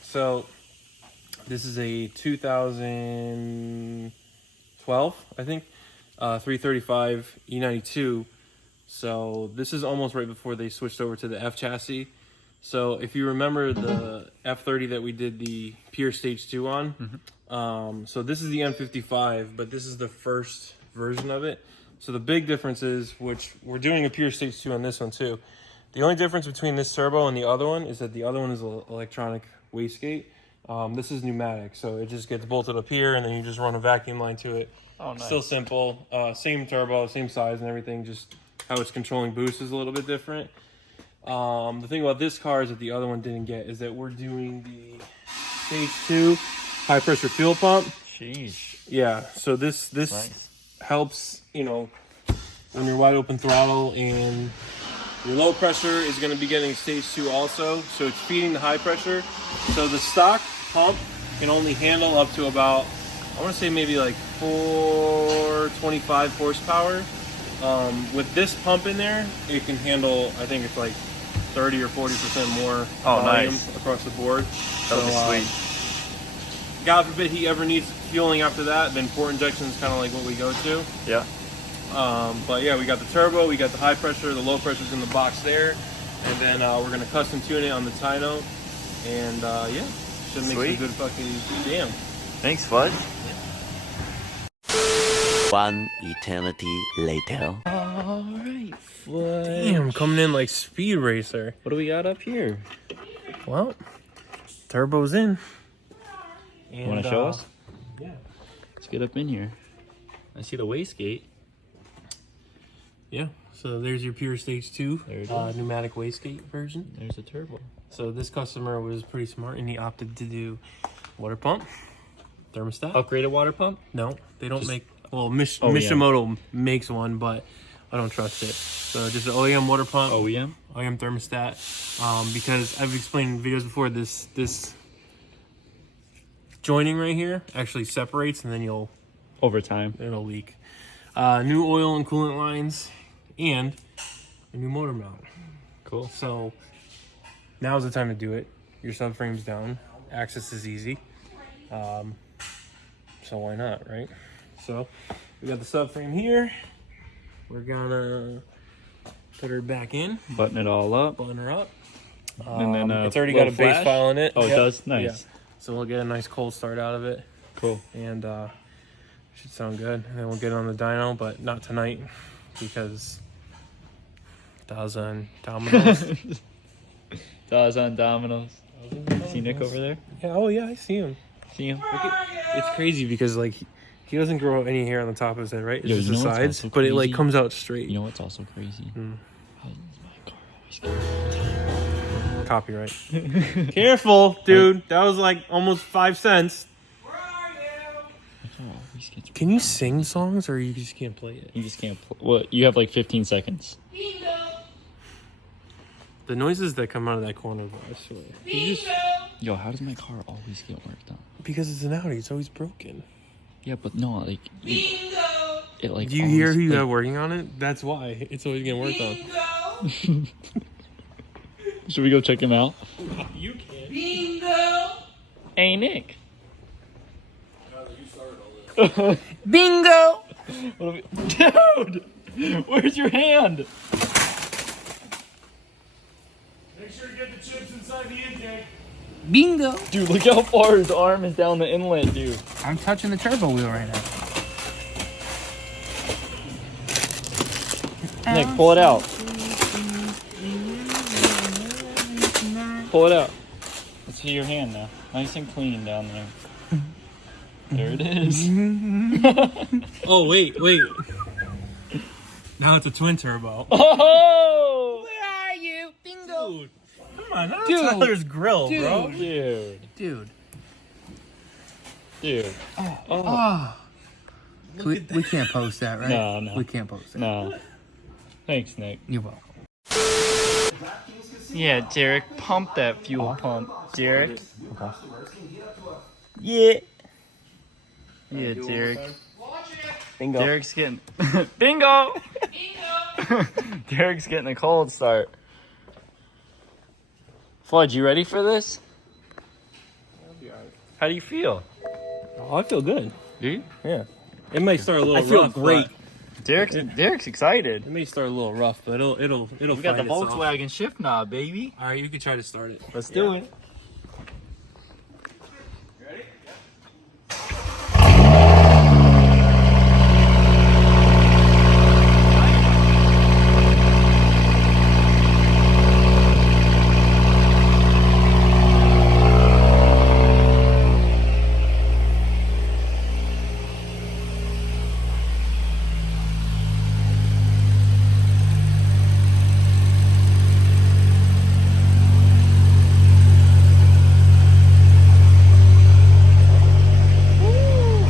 So this is a 2012, I think, 335 E92. So this is almost right before they switched over to the F chassis. So if you remember the F30 that we did the Pure Stage 2 on, so this is the N55, but this is the first version of it. So the big difference is, which we're doing a Pure Stage 2 on this one too. The only difference between this turbo and the other one is that the other one is an electronic wastegate. This is pneumatic, so it just gets bolted up here and then you just run a vacuum line to it. Oh, nice. Still simple, same turbo, same size and everything, just how it's controlling boost is a little bit different. The thing about this car is that the other one didn't get is that we're doing the Stage 2 high pressure fuel pump. Sheesh. Yeah, so this nice. Helps, you know, when you're wide open throttle, and your low pressure is going to be getting Stage 2 also, so it's feeding the high pressure. So the stock pump can only handle up to about, I want to say maybe like 425 horsepower. With this pump in there, it can handle, I think it's like 30 or 40% more volume across the board. That would be sweet. God forbid he ever needs fueling after that, then port injection is kind of like what we go to. Yeah. But yeah, we got the turbo, we got the high pressure, the low pressure's in the box there, and then we're gonna custom tune it on the dyno, and yeah, should make some good fucking jam. Thanks, Fudge. One eternity later. Alright, Fudge. Damn, coming in like Speed Racer. What do we got up here? Well, turbo's in. You want to show us? Yeah. Let's get up in here. I see the wastegate. Yeah, so there's your Pure Stage 2 There it is. pneumatic wastegate version. There's a turbo. So this customer was pretty smart and he opted to do water pump, thermostat. Upgraded water pump? No, they don't Just make, well, Mishimoto makes one, but I don't trust it. So just an OEM water pump. OEM? OEM thermostat. Because I've explained in videos before, this joining right here actually separates and then it'll leak. New oil and coolant lines and a new motor mount. Cool. So now's the time to do it. Your subframe's down, access is easy, so why not, right? So we got the subframe here. We're gonna put her back in, Button it all up. button her up. And then It's already got a base file in it. Oh, it does? Nice. Yeah. So we'll get a nice cold start out of it. Cool. And should sound good. And then we'll get it on the dyno, but not tonight because dozen dominoes. Dozen dominoes. See Nick over there? Yeah, oh yeah, I see him. See him? It's crazy because like he doesn't grow any hair on the top of his head, right? It's Yo, just you the know what's sides, also but it like crazy? comes out straight. You know what's also crazy? How does my car always get Copyright. Careful, dude. That was like almost 5 cents. My car always gets Can you sing songs or you just can't play it? You just can't Well, you have like 15 seconds. The noises that come out of that corner, bro, I swear. Yo, how does my car always get worked on? Because it's an Audi, it's always broken. Yeah, but no, like... It like Do you hear who you got working on it? That's why. It's always getting worked on. Should we go check him out? You can. Bingo! Hey, Nick. Bingo! Dude! Where's your hand? Make sure to get the chips inside the intake. Bingo! Dude, look how far his arm is down the inlet, dude. I'm touching the turbo wheel right now. Nick, pull it out. Pull it out. Let's see your hand now. Nice and clean down there. There it is. Oh, wait. Now it's a twin turbo. Oh! Where are you? Bingo! Dude, come on, not Dude. Tyler's grill, bro. Dude. Dude. Oh. Oh. We can't post that, right? No. We can't post that. No. Thanks, Nick. You're welcome. DraftKings Yeah, Derek, pump that fuel pump, Derek. Okay. Yeah. Yeah, Derek. Bingo. Derek's getting bingo. Derek's getting a cold start. Fudge, you ready for this? How do you feel? Oh, I feel good. Do you? Yeah. It may start a little I feel rough. great. Derek's excited. It may start a little rough, but it'll We got find the itself. Volkswagen shift knob, baby. All right, you can try to start it. Let's do it. Ready?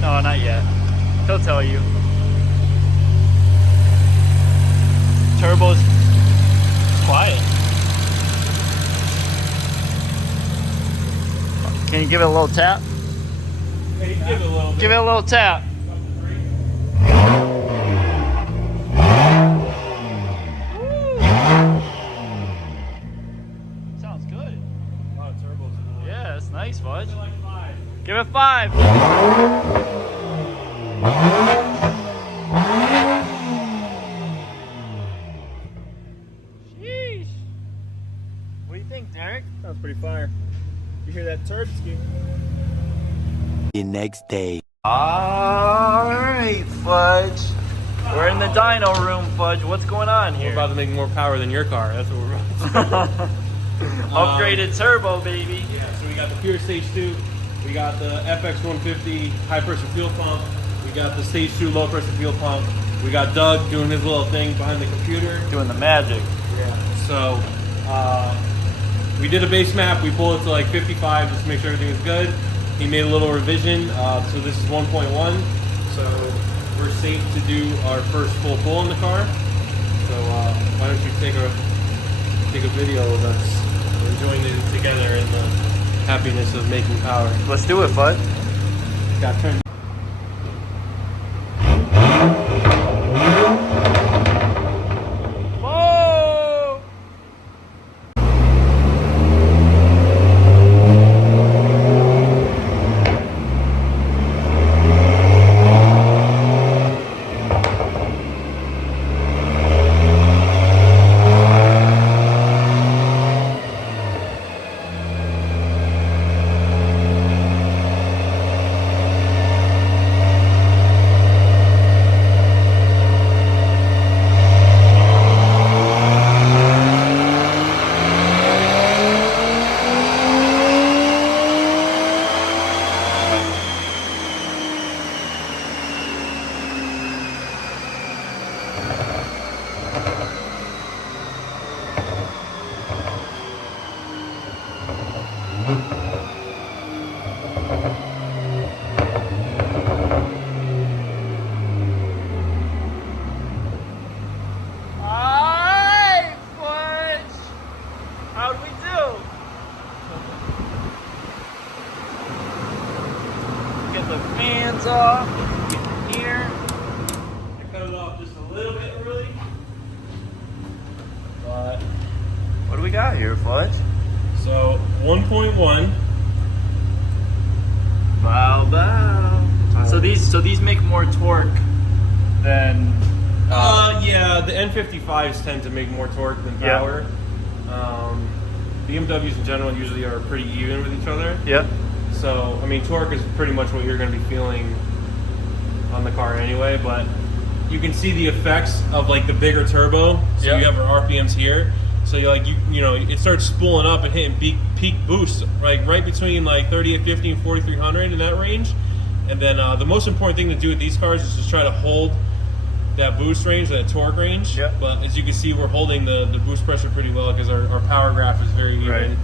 No, not yet. He'll tell you. Turbo's quiet. Can you give it a little tap? Hey, give it a little bit. Give it a little tap. Sounds good. Wow, turbo's a little. Yeah, that's nice, Fudge. Like 5. Give it 5. Sheesh. What do you think, Derek? Sounds pretty fire. You hear that turd ski? The next day. Alright, Fudge. We're in the dyno room, Fudge. What's going on We're here? about to make more power than your car. That's what we're about to do. Upgraded turbo, baby. Yeah, so we got the Pure Stage 2, we got the FX150 high pressure fuel pump, we got the Stage 2 low pressure fuel pump, we got Doug doing his little thing behind the computer. Doing the magic. Yeah. So we did a base map, we pulled it to like 55 just to make sure everything was good. He made a little revision, so this is 1.1, so we're safe to do our first full pull in the car. So why don't you take a video of us enjoying it together in the happiness of making power. Let's do it, Fudge. Got turned. Whoa! Alright, Fudge! How'd we do? Get the fans off. Get in here. I cut it off just a little bit early. But What do we got here, Fudge? so 1.1. Bow bow. So these make more torque than Yeah, the N55s tend to make more torque than Yeah. power. BMWs in general usually are pretty even with each other. yeah. So, I mean, torque is pretty much what you're going to be feeling on the car anyway, but you can see the effects of like the bigger turbo. So Yeah. you have our RPMs here. So you like you know it starts spooling up and hitting peak boosts like right between like 3850 and 4300 in that range. And then the most important thing to do with these cars is just try to hold that boost range, that torque range. Yeah. But as you can see, we're holding the boost pressure pretty well because our power graph is very even. Right.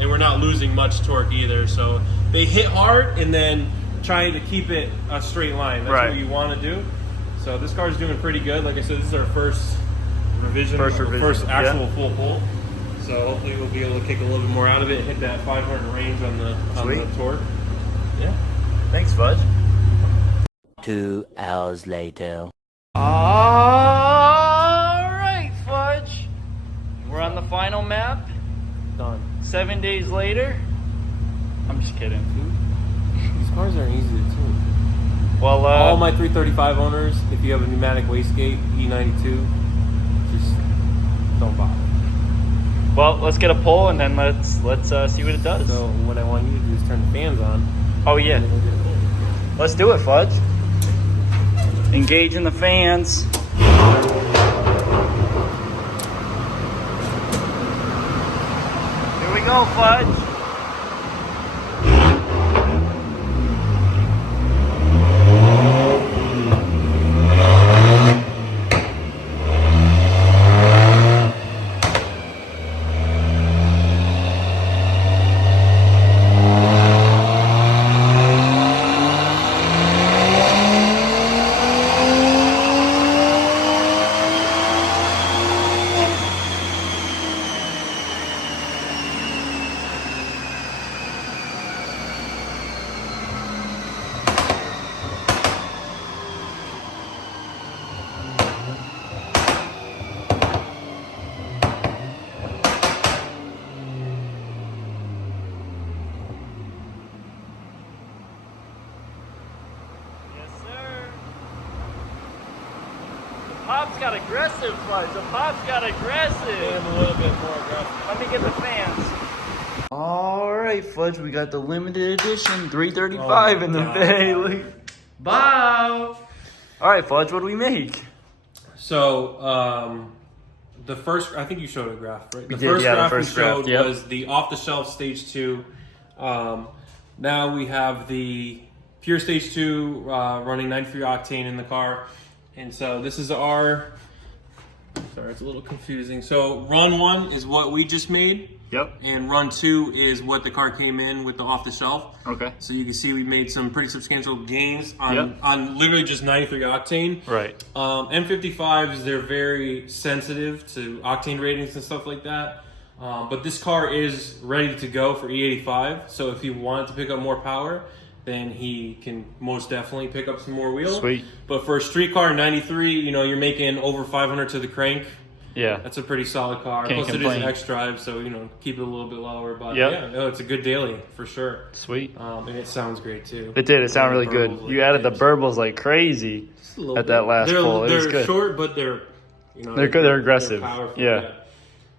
And we're not losing much torque either. So they hit hard and then trying to keep it a straight line. That's Right. what you want to do. So this car is doing pretty good. Like I said, this is our first revision, First our revision, first actual yeah. full pull. So hopefully we'll be able to kick a little bit more out of it and hit that 500 range on the torque. Yeah. Thanks, Fudge. 2 hours later. Alright, Fudge. We're on the final map. Done. 7 days later. I'm just kidding. These cars aren't easy to tune. Well, all my 335 owners, if you have a pneumatic wastegate E92, just don't bother. well, let's get a pull and then let's see what it does. So what I want you to do is turn the fans on. Oh yeah. Let's do it, Fudge. Engage in the fans. Here we go, Fudge. Pop's got aggressive, Fudge. The Pop's got aggressive. And a little bit more aggressive. Let me get the fans. All right, Fudge. We got the limited edition 335 in the bay. Look. Wow. All right, Fudge. What do we make? So the first, I think you showed a graph, right? The did, first yeah, the graph first we showed graph, yep. was the off-the-shelf stage 2. Now we have the pure stage 2 running 93 octane in the car. And so this is our, sorry, it's a little confusing. So run 1 is what we just made. Yep. And run 2 is what the car came in with the off the shelf. Okay. So you can see we made some pretty substantial gains on, Yep. on literally just 93 octane. Right. M55s, they're very sensitive to octane ratings and stuff like that. But this car is ready to go for E85. So if you want to pick up more power, then he can most definitely pick up some more wheel. Sweet. But for a street car 93, you know, you're making over 500 to the crank. Yeah. That's a pretty solid car. Can't Plus complain. it is X-Drive, so, you know, keep it a little bit lower. But Yep. yeah, no, it's a good daily for sure. Sweet. And it sounds great too. It did. It sounded And really the good. burbles You like added the this. burbles like crazy Just a little at that bit. last They're, pull. It was they're good. short, but they're, you know, They're good. They're aggressive. powerful. Yeah.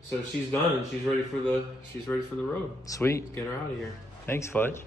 So she's done and she's ready for the road. Sweet. Let's get her out of here. Thanks, Fudge.